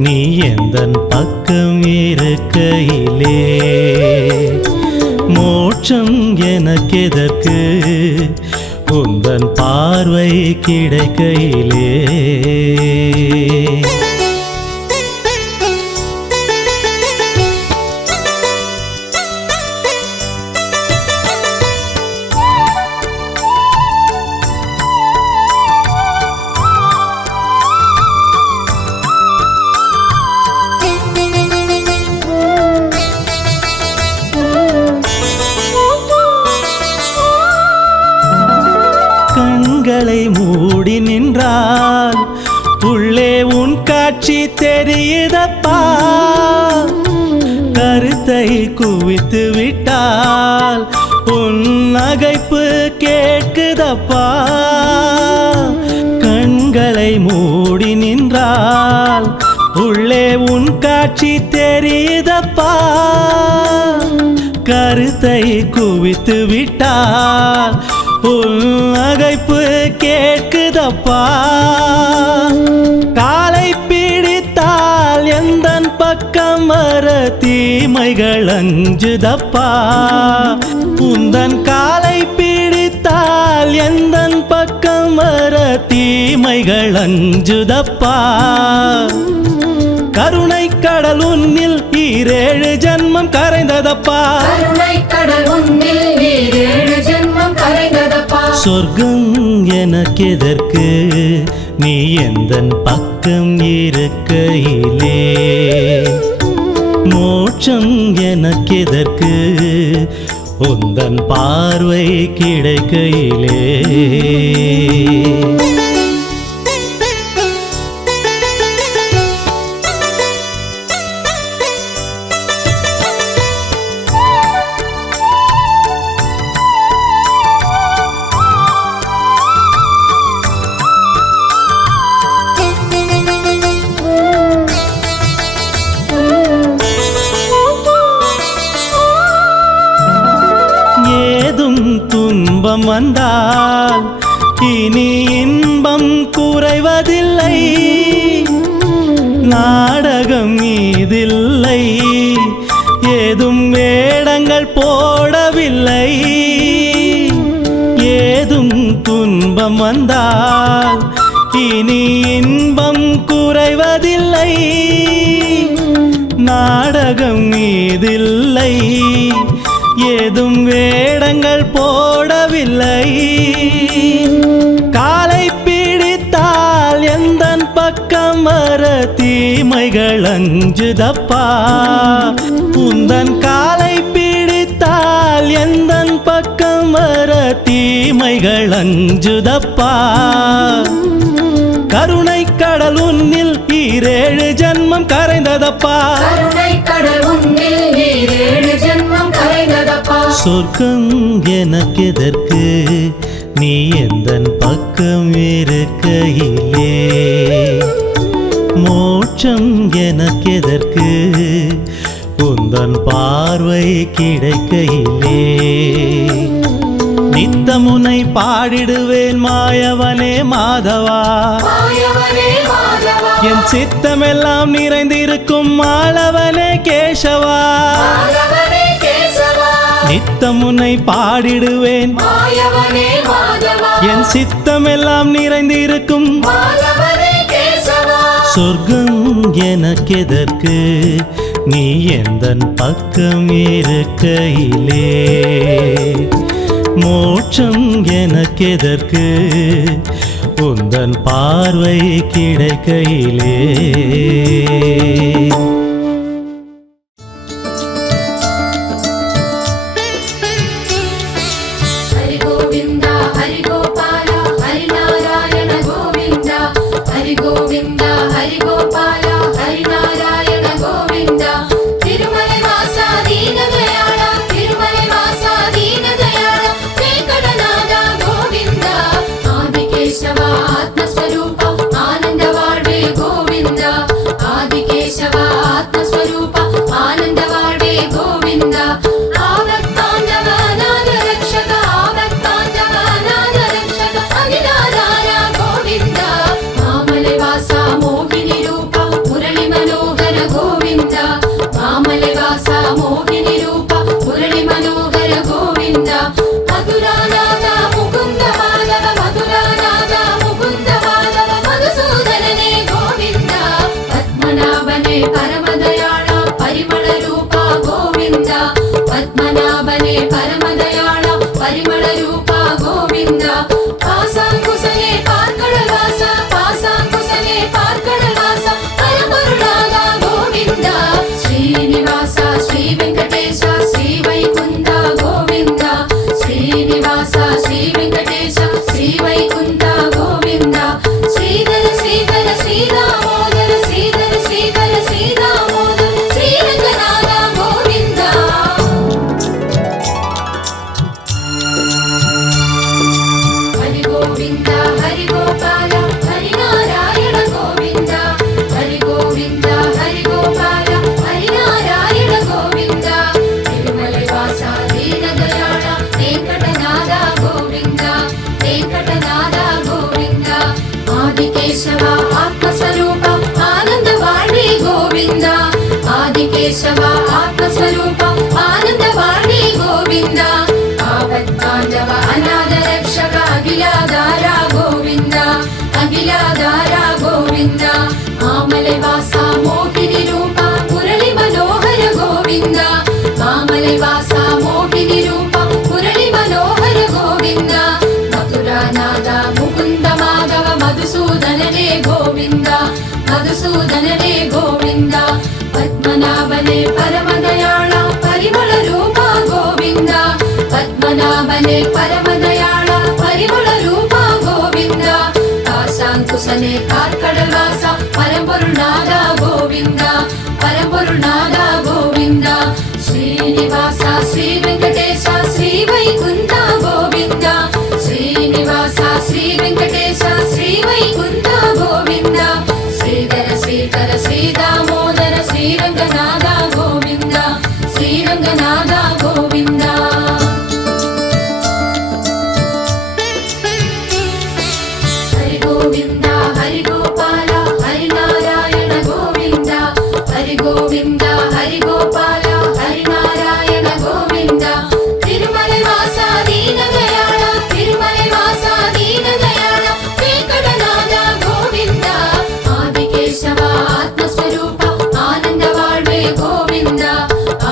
நீ எந்தன் பக்கம் இருக்கையிலே, மோட்சம் எனக்கெதற்கு உந்தன் பார்வை கிடைக்கையிலே. நின்றால் உள்ளே உன் காட்சி தெரியுதப்பா. கருத்தை குவித்து விட்டால் உன் நகைப்பு கேட்குதப்பா. கண்களை மூடி நின்றால் உள்ளே உன் காட்சி தெரியுதப்பா. கருத்தை குவித்து விட்டால் உன் நகைப்பு கேட்குதப்பா. காலை பிடித்தால் எந்தன் பக்கம் வர தீமைகள் அஞ்சுதப்பா. உந்தன் காலை பிடித்தால் எந்தன் பக்கம் வர தீமைகள் அஞ்சுதப்பா. கருணை கடல் உன்னில் 7 ஜன்மம் கரைந்ததப்பா. கருணை கடல் உன்னில் 7 ஜென்மம் கரைந்ததப்பா. சொர்க்கம் எனக்கெதற்கு நீ எந்தன் பக்கம் இருக்கையிலே. மோட்சம் எனக்கெதற்கு உந்தன் பார்வை கிடைக்கையிலே. துன்பம் வந்தால் இனி இன்பம் குறைவதில்லை. நாடகம் இதில்லை, ஏதும் வேடங்கள் போடவில்லை. ஏதும் துன்பம் வந்தால் இனி இன்பம் குறைவதில்லை. நாடகம் இதில்லை, ஏதும் வேடங்கள் போடவில்லை. காலை பிடித்தால் எந்தன் பக்கம் வர தீமைகள் அஞ்சுதப்பா. உந்தன் காலை பிடித்தால் எந்தன் பக்கம் வர தீமைகள் அஞ்சுதப்பா. கருணை கடல் உன்னில் 7 ஜன்மம் கரைந்ததப்பா. கருணை கடல் உன்னில் 7 ஜென்மம் கரைந்ததப்பா. சொர்க்கம் எனக்கெதற்கு நீ எந்தன் பக்கம் இருக்கையிலே. மோட்சம் எனக்கெதற்கு உந்தன் பார்வை கிடைக்கையிலே. நித்தமுனை பாடிடுவேன் மாயவனே மாதவா. மாயவனே மாதவா. என் சித்தமெல்லாம் நிறைந்திருக்கும் மாலவனே கேசவா. மாயவனே கேசவா. நித்தமுனை பாடிடுவேன் மாயவனே மாதவா. என் சித்தமெல்லாம் நிறைந்திருக்கும் மாயவனே கேசவா. சொர்க்கம் எனக்கெதற்கு நீ எந்தன் பக்கம் இருக்கையிலே. மோட்சம் எனக்கெதற்கு உந்தன் பார்வை கிடைக்கையிலே. ஹரி கோவிந்தா ஹரி கோபால ஹரி நாராயண கோவிந்தா. ஹரி கோவிந்தா ஹரி கோபால ஹரி நாராயண கோவிந்தா. திருமலை வாசா தீன தயாளா. திருமலை வாசா தீன தயாளா. வெங்கடநாத கோவிந்தா. ஆதிகேசவா ஆத்மஸ்வரூப ஆனந்த வாழ்வே கோவிந்தா. ஆதிகேசவா ஆத்மஸ்வரூப ஆனந்த வாழ்வே கோவிந்தா. ஆவத்தாண்டவ நாத ரக்ஷக ஆவத்தாண்டவ நாத ரக்ஷக அகிலாதார கோவிந்தா. மாமலை வாசா மோகினி ரூப முரளி மனோகர கோவிந்தா. மாமலை வாசா மோகினி ரூப முரளி மனோகர கோவிந்தா. மதுராநாத முகுந்த மாதவ மதுராநாத முகுந்த மாதவ மதுசூதனனே கோவிந்தா. பத்மநாபனே பரமதயாள பரிமள ரூப கோவிந்தா. பத்மநாபனே பரமதயாள பரிமள ரூப கோவிந்தா. பாசாங்குசலே பார்க்கடல் வாச பாசாங்குசலே பார்க்கடல் வாச பரமருளாத கோவிந்தா. ஸ்ரீனிவாச ஸ்ரீ வெங்கடேಶ ஸ்ரீ வைகுந்த கோவிந்தா. ஸ்ரீனிவாச ஸ்ரீ வெங்கடேಶ ஸ்ரீ வைகுந்த கோவிந்தா. ஆதிகேசவா ஆத்மஸ்வரூப ஆனந்த வாழ்வே கோவிந்தா ஆதிகேசவா ஆத்மஸ்வரூப ஆனந்த வாழ்வே கோவிந்தா ஆபத்பாந்தவ அநாத ரக்ஷக அகிலாதாரா கோவிந்தா அகிலாதாரா கோவிந்தா மாமலை வாசா மோகினி ரூபா முரளி மனோகர கோவிந்தா மாமலை வாசா மோகினி ரூபா முரளி மனோகர கோவிந்தா மதுராநாத முகுந்த மாதவ மதுசூதனனே கோவிந்தா மதுசூதனனே கோவிந்தா பத்மநாபனே பரமதயாள பரிமள ரூபா கோவிந்தா பத்மநாபனே பரமதயாள பரிமள ரூபா கோவிந்தா காசாங்குசனே கார்கடல் வாசா பரம்பொருள் நாதா கோவிந்தா பரம்பொருள் நாதா கோவிந்தா ஸ்ரீனிவாசா ஸ்ரீ வெங்கடேச ஸ்ரீ வைகுந்தா கோவிந்தா ஸ்ரீனிவாசா ஸ்ரீ வெங்கடேச ஸ்ரீ வைகுந்தா கோவிந்தா ஸ்ரீதர ஸ்ரீதர ஸ்ரீதாமோதர ஸ்ரீரங்கநாதா கோவிந்தா ஸ்ரீரங்கநாதா கோவிந்தா ஹரி கோவிந்தா ஹரி கோபால ஹரி நாராயண கோவிந்தா ஹரி கோவிந்தா ஹரி கோபால ஹரி நாராயண கோவிந்தா திருமலை வாசா தீனதயாள திருமலை வாசா தீனதயாள வெங்கடநாதா கோவிந்தா ஆதிகேசவா ஆத்மஸ்வரூப ஆனந்த வாழ்வே கோவிந்தா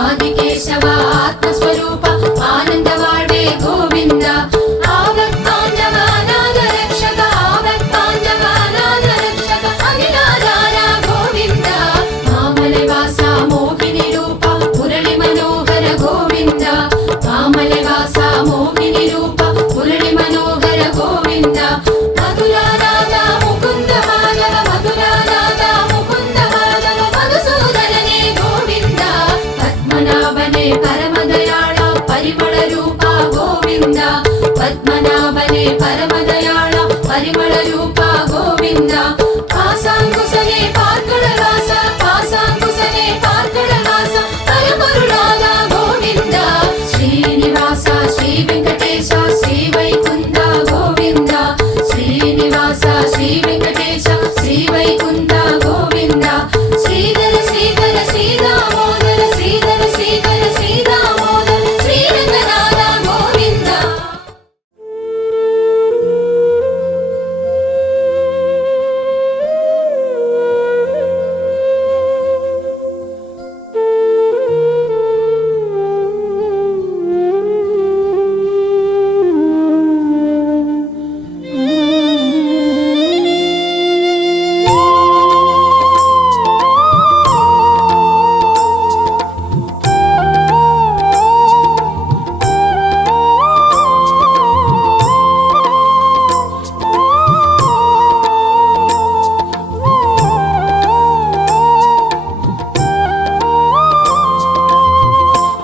ஆதிகேசவா ஆத்மஸ்வரூப ஆனந்த வாழ்வே கோவிந்தா ஆவத்பாந்தவ அநாத ரக்ஷக ஆவத்பாந்தவ அநாத ரக்ஷக அகிலாதாரா கோவிந்தா மாமலை வாசா மோகினி ரூபா முரளி மனோகர கோவிந்தா மாமலை வாசா மோகினி ரூபா முரளி மனோகர கோவிந்தா மதுராநாத முகுந்த மாதவ மதுராநாத முகுந்த மாதவ மதுசூதனனே கோவிந்தா பத்மநாபனே பரமதயாள பரிமள ரூபா கோவிந்தா பத்மநாபனே பரமதயாள பரிமள ரூபா கோவிந்தா காசாங்குசனே பார்க்கடல் வாச காசாங்குசனே பார்க்கடல் வாச பரம்பொருளாதா கோவிந்தா ஸ்ரீனிவாசா ஸ்ரீ வெங்கடேச ஸ்ரீ வைகுந்தா கோவிந்தா ஸ்ரீனிவாசா ஸ்ரீ வெங்கடேச ஸ்ரீ வைகுந்தா கோவிந்தா ஸ்ரீதர ஸ்ரீதர ஸ்ரீதாமோதர ஸ்ரீதர ஸ்ரீதர ஸ்ரீதாமோதர ஸ்ரீரங்கநாதா கோவிந்தா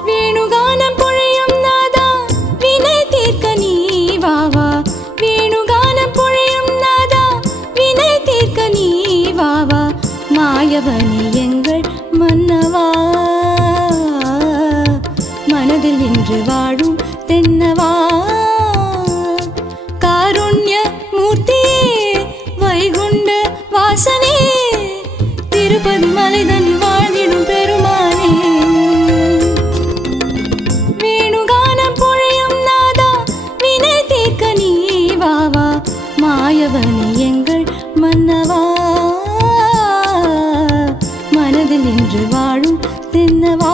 வேணுகானம் பொழியும் நாதா வினை தீர்க்க நீ வாவா வேணுகானம் பொழியும் நாதா வினை தீர்க்க நீ வாவா மாயவனே எங்கள் மன்னவா மனதில் நின்று வாழும் தென்னவா காருண்ய மூர்த்தியே வைகுண்ட வாசனே திருப்பதி மலைதன் வாழ்ந்திடும் பெருமானே வேணுகானம் பொழியும் நாதா வினை தீர்க்க நீ வாவா மாயவனே எங்கள் மன்னவா மனதில் நின்று வாழும் தென்னவா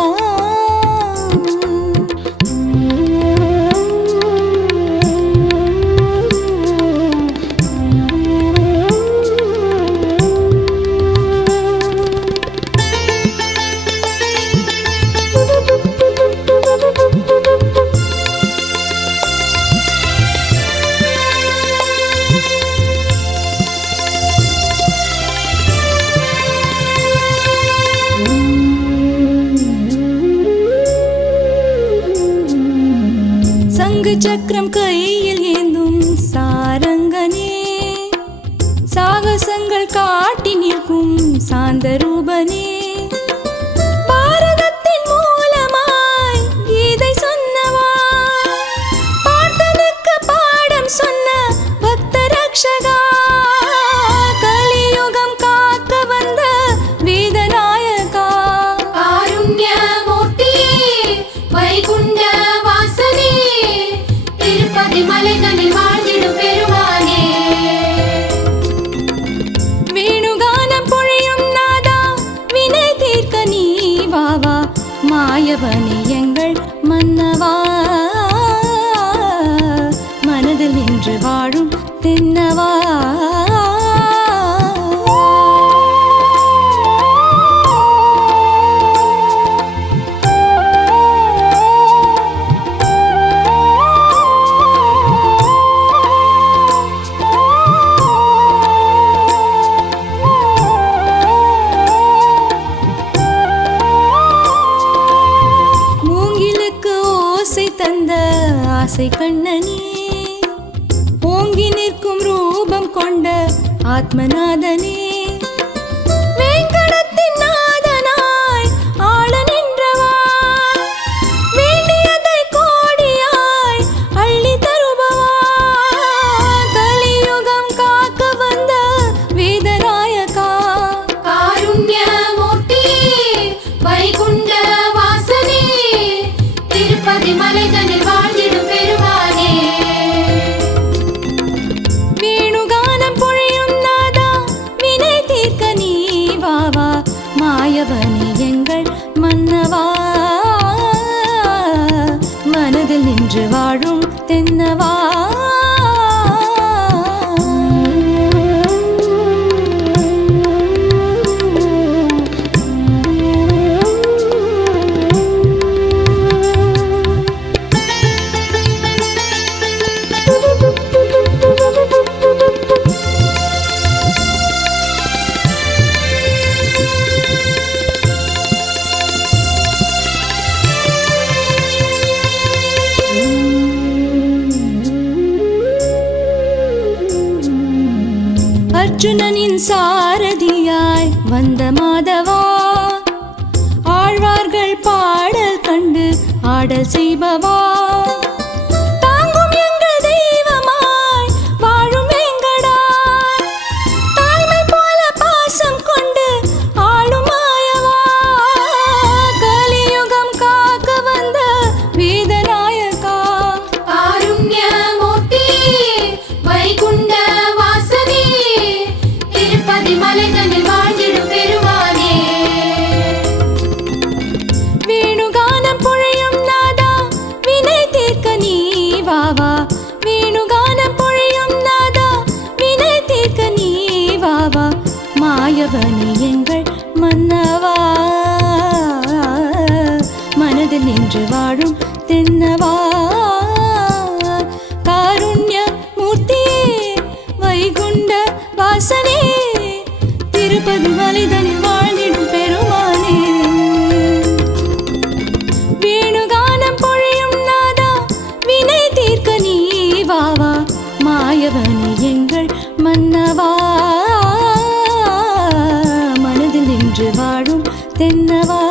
சங்கு சக்கரம் கையில் ஏந்தும் சாரங்கனே சாகசங்கள் காட்டி நிற்கும் சாந்த ரூபனே பாரதத்தின் மூலமாய் கீதை சொன்னவா பார்த்தனுக்கு பாடம் சொன்ன பக்த ரக்ஷகா கலியுகத்தில் மாயவனே எங்கள் மன்னவா மனதில் நின்று வாழும் தென்னவா தந்த ஆசை கண்ணனே ஓங்கி நிற்கும் ரூபம் கொண்ட ஆத்மநாதனே வேங்கடத்தின் நாதனாய் ஆள நின்றவா வேண்டியதை கோடியாய் அள்ளி தருபவா கலியுகம் காக்க வந்த வேதநாயகா காருண்யமூர்த்தி வைகுண்ட வாசனே திருப்பதி மலைதனில் வாழ்ந்திடும் பெருமானே வேணுகானம் பொழியும் நாதா வினை தீர்க்க நீ வாவா மாயவனே எங்கள் மன்னவா மனதில் நின்று வாழும் தென்னவா அர்ஜுனனின் சாரதியாய் வந்த மாதவா ஆழ்வார்கள் பாடல் கண்டு ஆடல் செய்பவா தாங்கும் எங்கள் தெய்வமாய் வாழும் எங்கடா தாய்மை போல பாசம் கொண்டு ஆளும் மாயவா கலியுகம் காக்க வந்த வேதநாயகா காருண்யமூர்த்தி வைகுண்ட வாசனே திருப்பதி மலைதனில் வாழ்ந்திடும் பெருமானே வேணுகானம் பொழியும் நாதா வினை தீர்க்க நீ வாவா வேணுகானம் பொழியும் நாதா வினை தீர்க்க நீ வாவா மாயவனே எங்கள் மன்னவா மனதில் நின்று வாழும் தென்னவா காருண்ய மூர்த்தியே வைகுண்ட வாசனே திருப்பதி மலைதனில் வாழ்ந்திடும் பெருமானே வேணுகானம் பொழியும் நாதா வினை தீர்க்க நீ வாவா மாயவனே எங்கள் மன்னவா மனதில் நின்று வாழும் தென்னவா